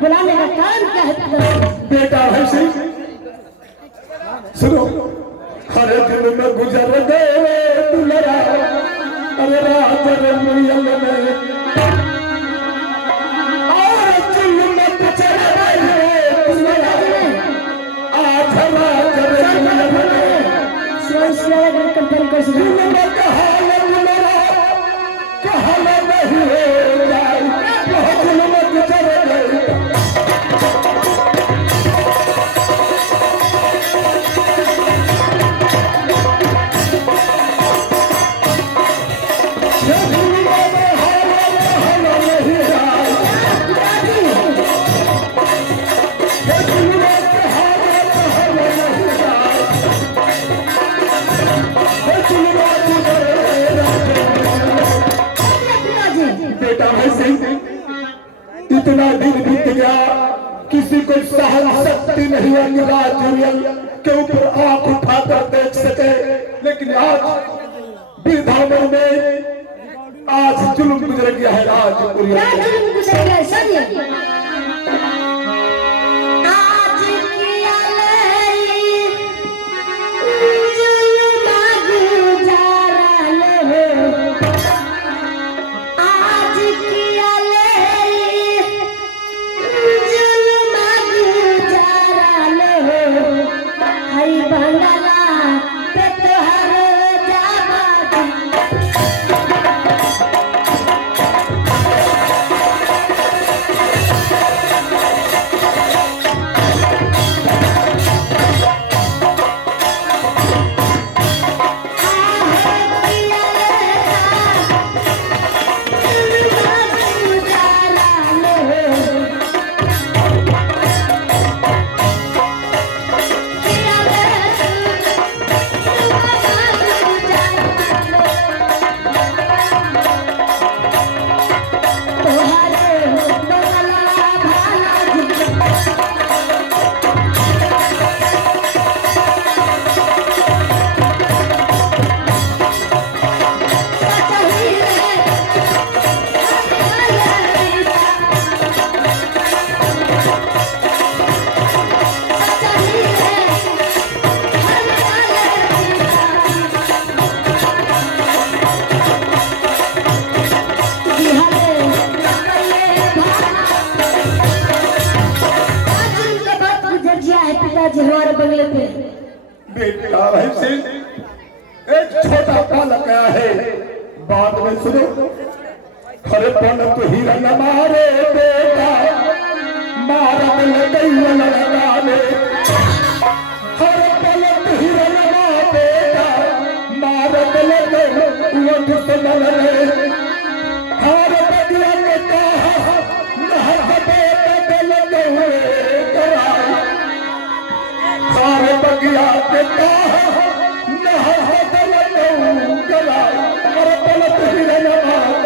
बुलाने का कारण क्या है? बेटा है सी सुनो, हरे दिन में गुजर गए दुलरा, अरे रात रे मुरियल में और जुल्मत चढ़ गए दुलरा, आज रात रे मुरियल में स्वयं कंपेयर कर सकते जुल्मत हाल दुलरा कहल नहीं हो जाए, बहुत जुल्मत चढ़ गए। इतना दिन बीत गया, किसी को सहन शक्ति नहीं है निराजुरियल के ऊपर आंख उठाकर देख सके, लेकिन आज वृद्धावन में आज जुल्म गुजर गया है। राजपुरी जुल्म गुजर गया सर। हमारे बंगले पे बेटा है एक छोटा बालक आया है, बाद में सुनो। हरे पलक हिरन मारे बेटा, मारत लगई लगाने, हरे पलक हिरन मारे बेटा, मारत लगई उठ संभलने, हर बदिया के कहा नहर बेटा लगे हुए करा, सारे बगिया के कहा नहर लगे करा, हरे पलक हिरन मारे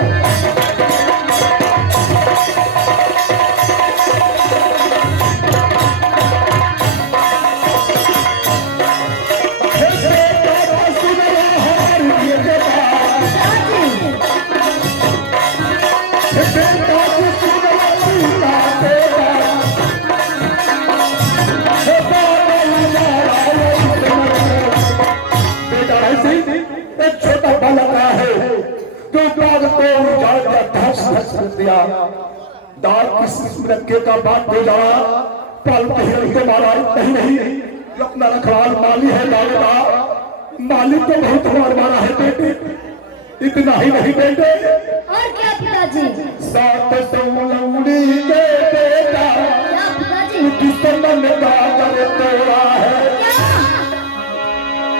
दाल किस रखे का बात हो जाना, पल हिरन के मारा नहीं अपना रखवाल माली है लालेगा, मालिक तो बहुत मार मारा है बेटे, इतना ही नहीं बेटे और क्या पिताजी, सात सौलौड़ी के बेटा दुश्मन का कर तोड़ा है,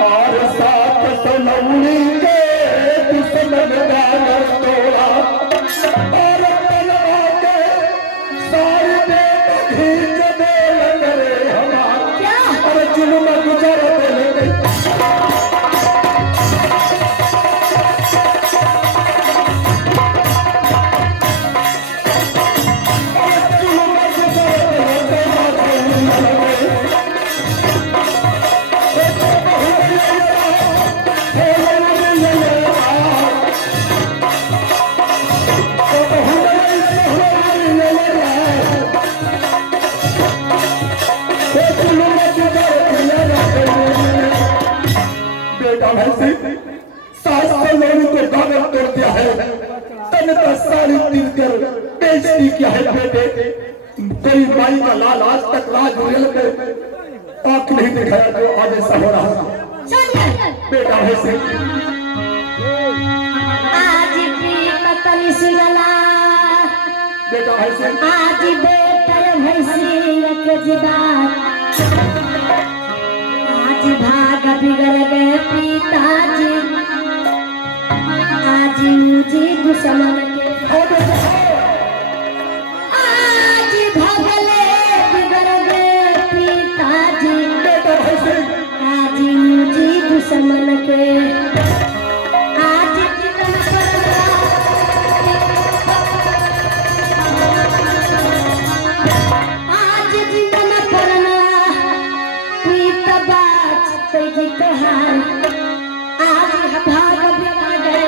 और सात सौलौड़ी के दुश्मन का कर तोड़ा, और तलवा के सारे बेटे खींच दे लगे हमारा, और जुल्म गुजर दे जुल्म गुजर गाड़ी तीर कर बेइज्जती किया है बेटे। कोई माई का लाल आज तक राज रियल में आंख नहीं दिखाया जो आज ऐसा हो रहा है। बेटा है से आज प्रीत तनी सिंगला बेटा है से आज बेटा भैंसी के जिबात आज भाग बिगड़ गए पिताजी आज मुझे दुश्मन के आज भगले बिगड़ गए पिताजी बेटा है से आज मुझे दुश्मन के आज जीवन आज जीवन करना प्रीत बात तेजी तोहार आज भाग बिगड़ गए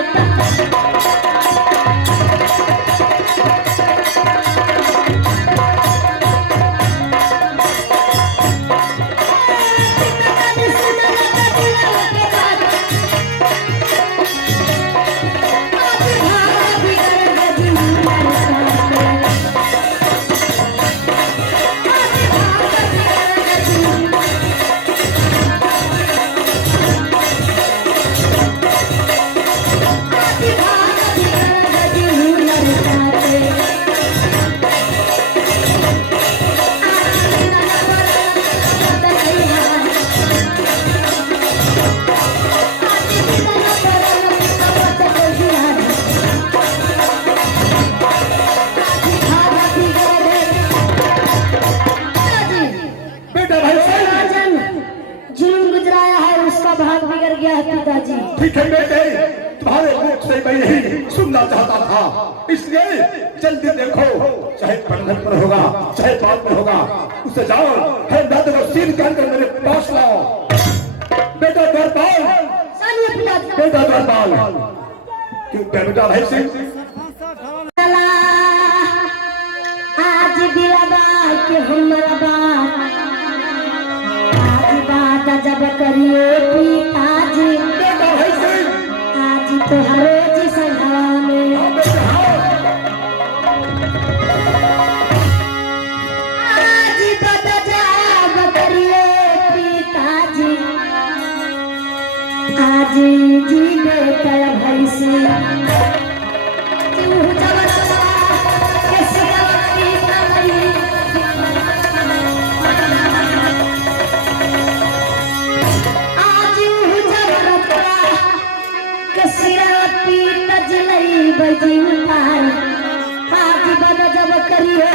भाग बिगड़ गया है पिताजी। ठीक है बेटे, तुम्हारे मुख से मैं यही सुनना चाहता था, इसलिए जल्दी देखो, चाहे पंडित पर होगा चाहे बात में होगा, उसे जाओ है नद को सील कर मेरे पास लाओ। बेटा द्वारपाल, बेटा द्वारपाल, क्यों बेटा भाई सिंह आज दिलवा के हमरा बात आज बात जब करिए पिताजी बेटा भाई सिंह आज तोहरे जी संघवा में आज बात जब करिए पिताजी आज जी बेटा भाई सिंह बजी उतार आज बद जब करिए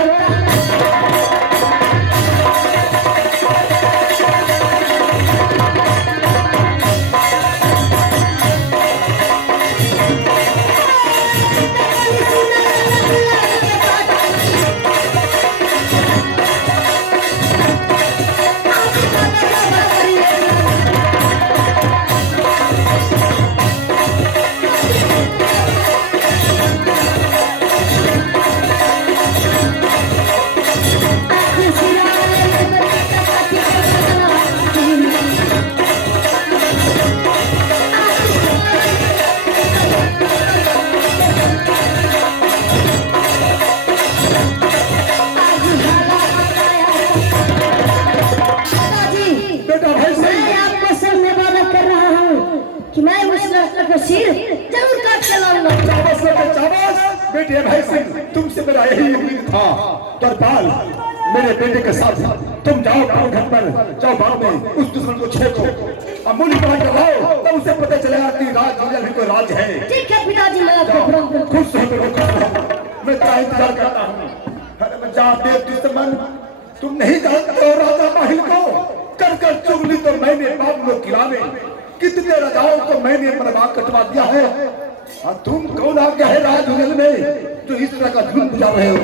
कि मैं उस लड़के को सिर जरूर काट के लाऊंगा। चाबस बेटे चाबस, बेटे भाई सिंह तुमसे मेरा यही उम्मीद था। द्वारपाल, मेरे बेटे के साथ तुम जाओ घर पर, जाओ बाग में उस दुश्मन को छेको, अमूल्य बात कराओ, तो उसे पता चलेगा कि राज दुनिया में कोई राज है। ठीक है पिताजी, मैं आपको प्रणाम करता हूं। खुश हो बेटा, खुश हो, मैं तेरा इंतजार करता हूँ। अरे जा देव दुश्मन, तुम नहीं जानते हो राजा माहिल को, कर कर चुगली तो मैंने बाप लोग गिराने, कितने राजाओं को मैंने मरवा कटवा दिया है, और तुम कौन आ गया है राज में जो इस तरह का जुल्म बुझा रहे हो।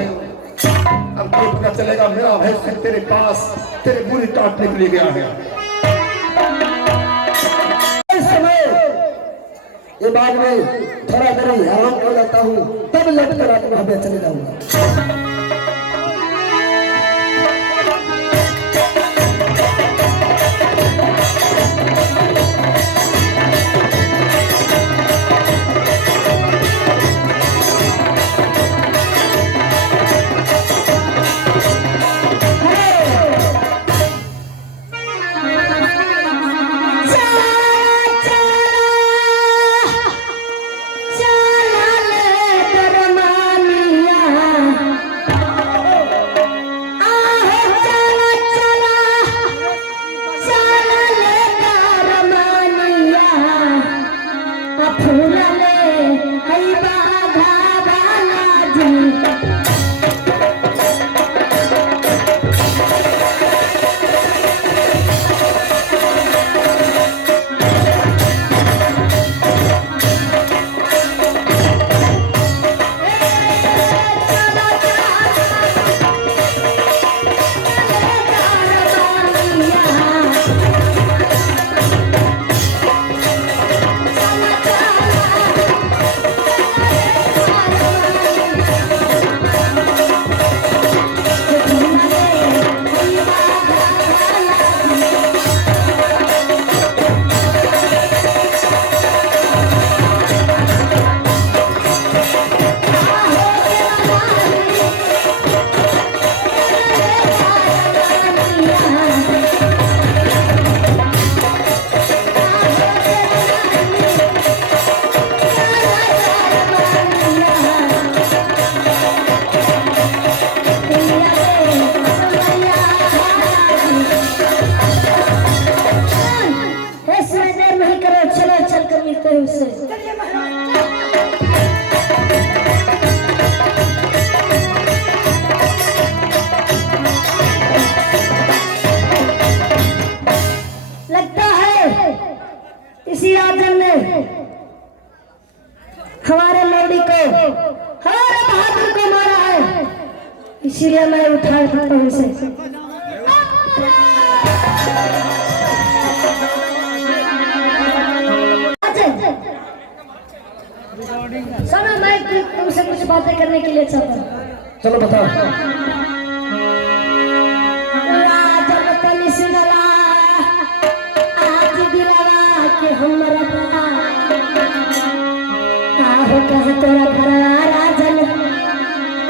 अब तो पता चलेगा मेरा भैंस तेरे पास तेरे बुरी काटने के लिए गया है। इस समय ये बाग में थोड़ा देर आराम कर लेता हूँ, तब लौट कर आकर वहां चले जाऊंगा। जाता हूँ इसे। सुनो, मैं तुमसे कुछ बातें करने के लिए चाहता हूँ। चलो बताओ। आज दिलावा के हमरा आहो कहाँ तोरा घर राजन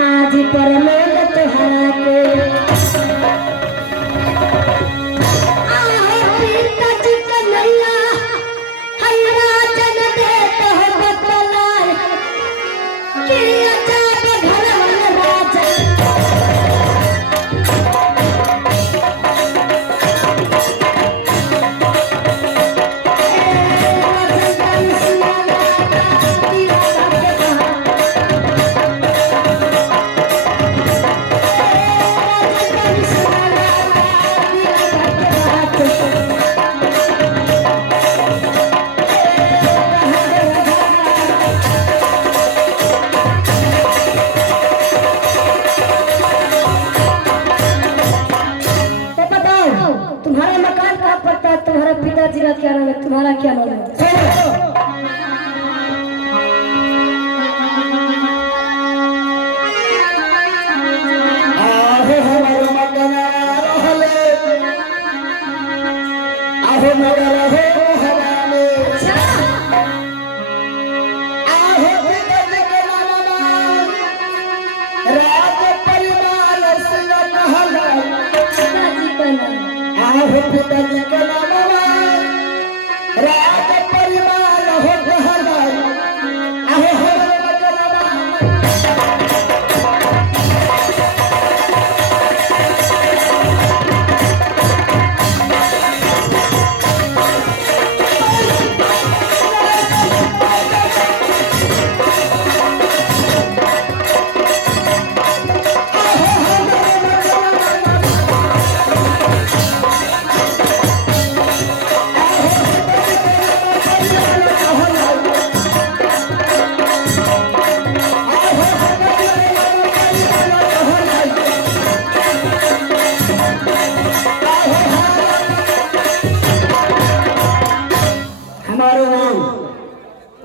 आज पर मेल तोहरा के आहो पीता चिकनैया हम राजन दे तो बतलाए कि अजाब घर वाला राजन तुम्हारा मकान कहाँ पड़ता है? तुम्हारा पिताजी का क्या नाम है? तुम्हारा क्या नाम है? पिताजी के नाम राज परिवार हो कहलाए आहो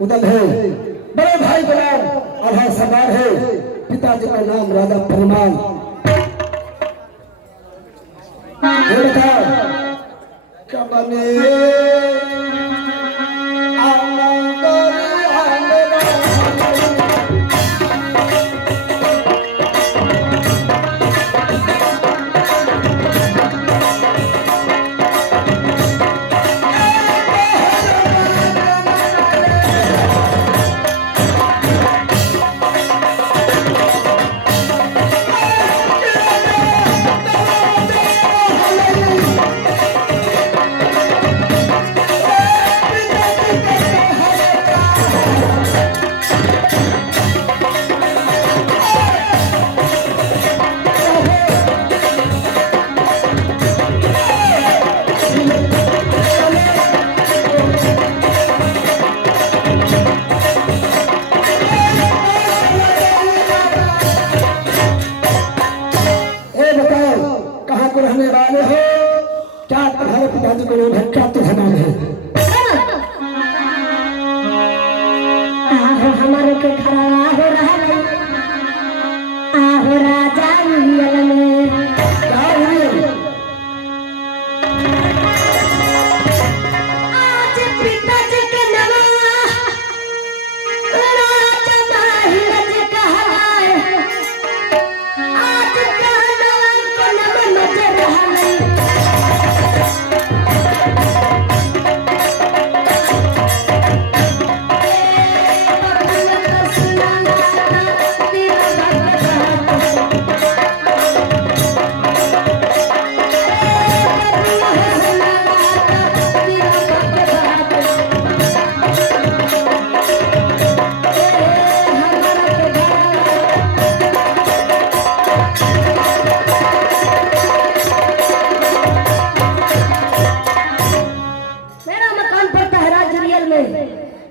उदल है, बड़े भाई बड़ा आधा सरदार है, पिताजी का नाम राजा परिमाल। ये बताओ क्या बने रहने वाले हो? क्या तुम्हारे पिताजी को नाम है? क्या तुम्हारा नाम है? हमारे के खड़ा हो रहा है आहो राजा में क्या हुई? आज पिताजी के नाम राजा माहिरज कहलाए आज का नाम नजर है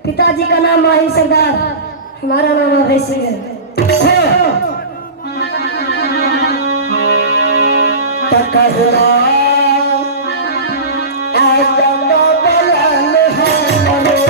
पिताजी का नाम माही सरदार, हमारा नाम अभय सिंह है। कहला आजम बलाल है मरे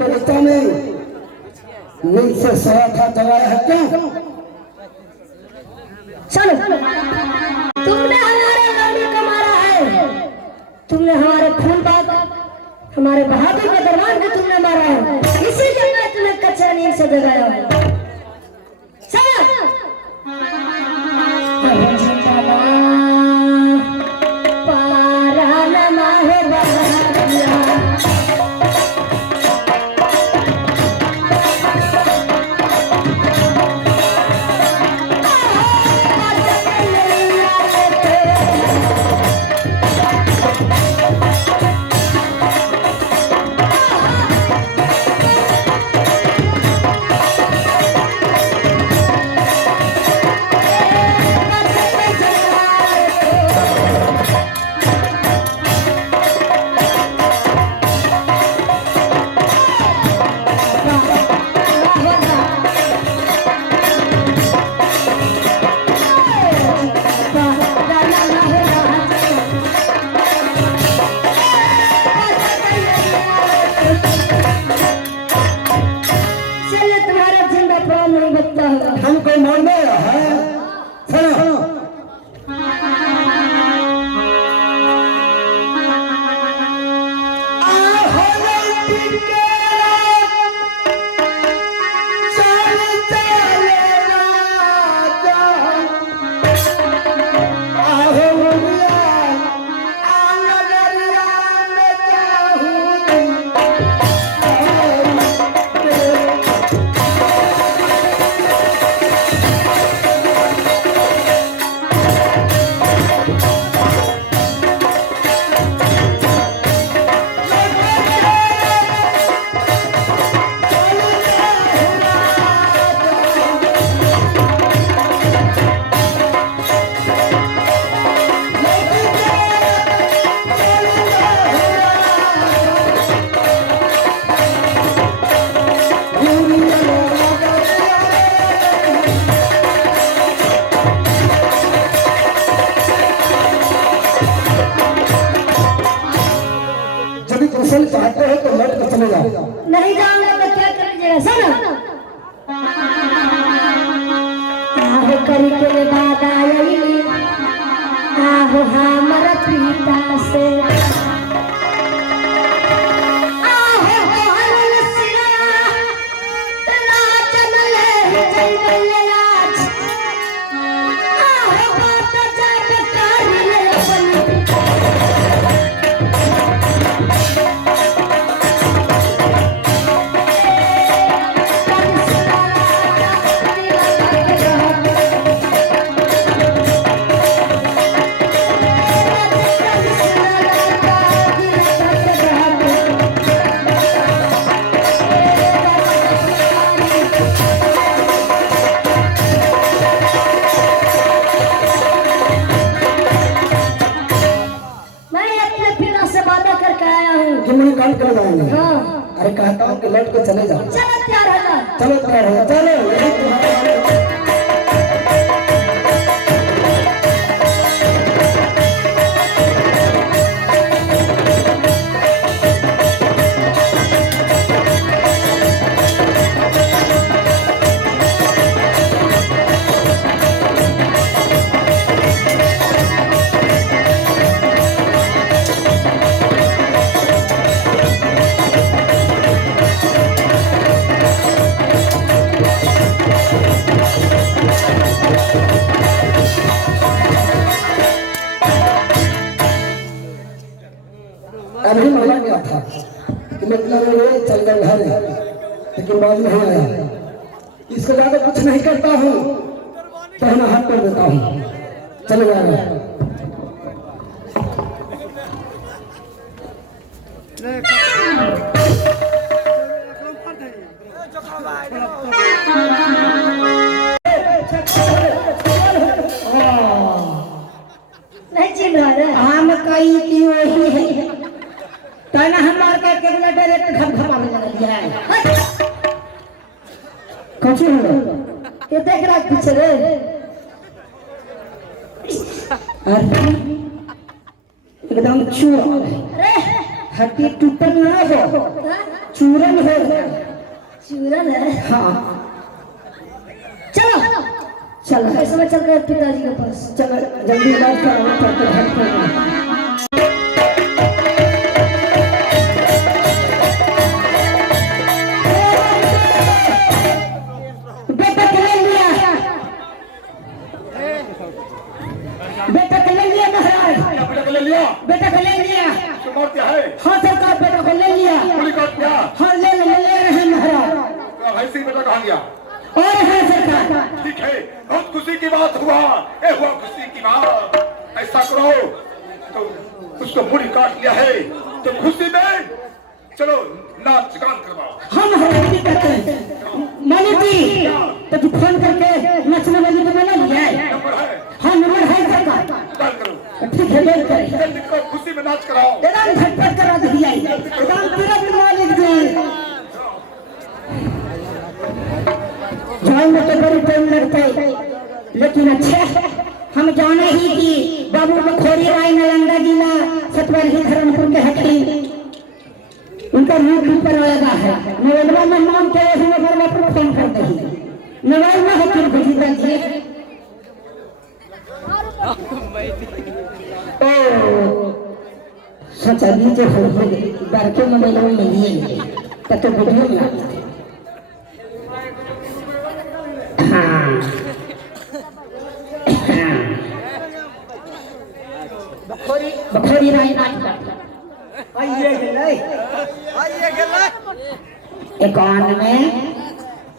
बगीचा में नील से सोया था जगाया है क्यों? चलो तुमने हमारे लौड़ी को मारा है, तुमने हमारे खून बाग हमारे बहादुर के दरबार को तुमने मारा है, इसीलिए मैं तुम्हें कच्चे नींद से जगाया हूँ। हमको मारना है सुनो चाहते हो तो लौट कर चले जाओ। नहीं जाऊंगा तो क्या करेंगे? सुनो आहो करी के बाद आई आहो हमारा पीता से आहो हरल सिरा तना चले चले आज आहो बात जब कर ले अपन निकाल कर लाएंगे। हाँ। अरे कहता हूँ कि लौट के चले जाओ। चलो तैयार हो जाओ। चलो तैयार हो चलो। अरे रे चल गए घर, लेकिन बाज नहीं आया। इसको ज्यादा कुछ नहीं करता हूँ, पहना हाथ कर देता हूँ, चले जाएगा। नहीं चिन्ह रहा है। हम कई की वही है, ताना हमार का केवल डायरेक्ट घर घमाने लगा दिया है। कौन हो ये देख रहा पीछे रे। अरे एकदम चूर, अरे हड्डी टूटल ना हो, चूरन हो। चूरन है। हाँ चलो चल ऐसे में चल कर पिताजी के पास। चल जल्दी इलाज कराना पड़ता है। बेटा को ले लिया, बेटा को ले लिया महाराज, बेटा को ले लिया, बेटा को ले लिया। तो क्या है? हाँ सरकार बेटा को ले लिया। पुलिस का क्या? हाँ ले रहे हैं महाराज। तो ऐसे बेटा कहाँ गया? और है सरकार। ठीक है, बहुत खुशी की बात हुआ, ये हुआ खुशी की बात। ऐसा करो तो उसको मुड़ी काट लिया है, तो खुशी में चलो नाच गान करवाओ। हम हरामी करते हैं मालिक जी, तो तू फोन करके नचने वाली को बना लिया है। नंबर है? हाँ नंबर है सरकार। डाल करो, ठीक है बेल करें, जल्दी करो, खुशी में नाच कराओ। एकदम झटपट करा दिया एकदम तुरंत मालिक जी। जाने में तो बड़ी टाइम लगता है, लेकिन अच्छा हम जाने ही कि बाबू बखोरी राय नालंदा जिला सतवरही धर्मपुर के हकीम, उनका रूप ऊपर लगा है। नवेलवा में नाम के वही नंबर पर फोन कर दही। नवेल में हकीम भजीदा जी। ओ सच्चा भी जो हो गए डर के मोबाइल में लिए तो वीडियो में बखोरी राय नाच 91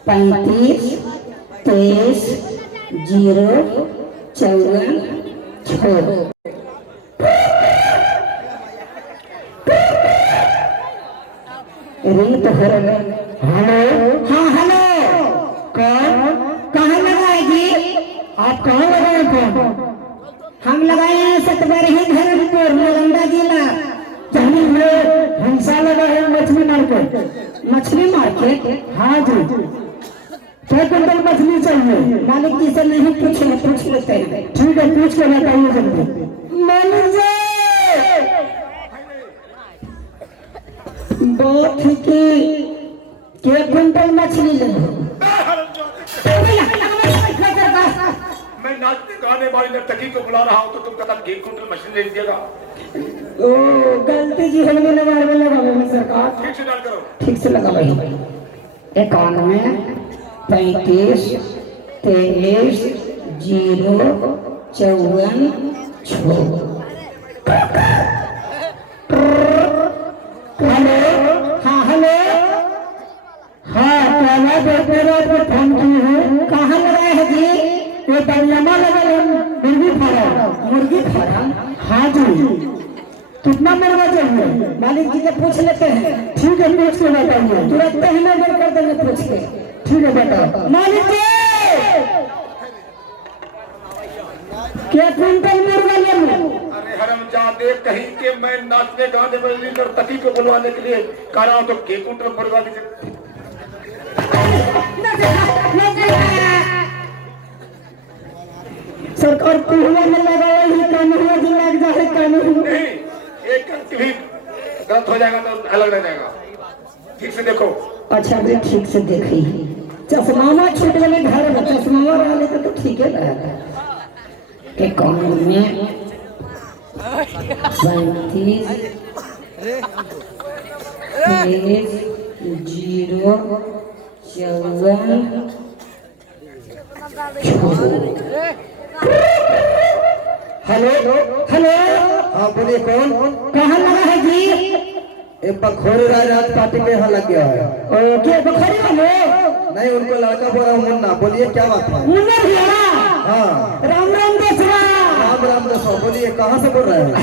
35 23 0 54 6। रिंग तो हो रहा है। हेलो, हाँ हेलो, कौन? कहाँ लगाए जी? आप कहाँ लगाए फोन? हम लगाए हैं सतवरही धर्मपुर नालंदा जिला। जहनी में हिंसा लगा है मछली मार्केट। मछली मार्केट? हाँ जी, 6 क्विंटल मछली चाहिए। मालिक जी से नहीं पूछ लेते हैं। ठीक है, पूछ के बताइए जल्दी। मालिक जी बहुत ही के क्विंटल मछली ले मैं नाचने गाने वाली नर्तकी को बुला रहा हूँ, तो तुम कहता 1 क्विंटल मछली ले लीजिएगा। ओ गलती जी हमने लगा सरकार। ठीक से डाल करो, ठीक से लगा भाई। 91 35 23 0 54 6। हेलो, हाँ हेलो, हाँ पहला बेटेरा को फोन की है। कहाँ लगाए है जी? ये बनियामा लगा है, मुर्गी फार्म। हाँ जी, कितना मुर्गा चाहिए? मालिक जी से पूछ लेते हैं। ठीक है, पूछ के बताइए। तुरंत ही नंबर कर देंगे पूछ के। ठीक है बेटा। मालिक जी क्या क्विंटल मुर्गा ले लूं? अरे हरमजादे कहीं के, मैं नाचने गाने वाली नर्तकी को बुलवाने के लिए कह रहा हूँ, तो 1 क्विंटल मुर्गा दीजिए। सरकार पुहुआ में लगाया ही कानून जी लग जाए कानून। नहीं, एक भी गलत हो जाएगा तो अलग रह जाएगा। ठीक से देखो। अच्छा भी ठीक से देखी। चश्मा छूट गए घर में, चश्मा वाले तो ठीक है रहेगा। एक कानून में 35 23 0 54 हेलो हेलो, हाँ बोलिए, कौन? कहाँ लगा है जी? एक बखोरी राज पार्टी में यहाँ लग गया है। क्या बखरी वाले? नहीं, उनको लड़का बोल रहा हूँ मुन्ना। बोलिए क्या बात है? मुन्ना भैया, हाँ, राम राम दोस्तरा। राम राम दोस्तों, बोलिए कहाँ से बोल रहे हैं?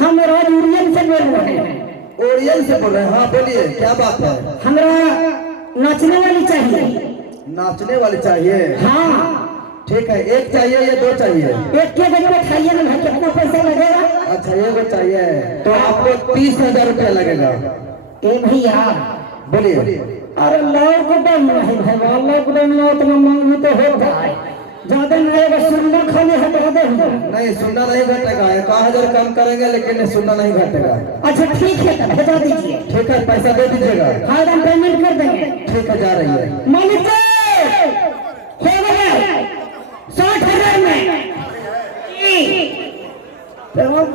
हम रोज उड़ियन से बोल रहे हैं। ओरियन से बोल रहे हैं? हाँ बोलिए क्या बात है? हमरा नाचने वाली चाहिए। नाचने वाली चाहिए? हाँ ठीक है, एक चाहिए या दो चाहिए? एक के दिन में खाइए ना भाई, कितना पैसा लगेगा? अच्छा, एक चाहिए तो आपको 30,000 रुपया लगेगा। ए भैया बोलिए। अरे लॉकडाउन है भाई, लॉकडाउन में उतना मांग तो होता है, ज्यादा नहीं होगा। सुनना खाली हटा दे। नहीं, सुनना नहीं घटेगा। 1,000 कम करेंगे लेकिन सुनना नहीं घटेगा। अच्छा ठीक है, तब भेजा दीजिए। ठीक है, पैसा दे दीजिएगा। हाँ हम पेमेंट कर देंगे। ठीक है, जा रही है। मालिक हो गया 60,000 में।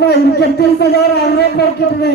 इनके 30,000 हमरे पॉकेट में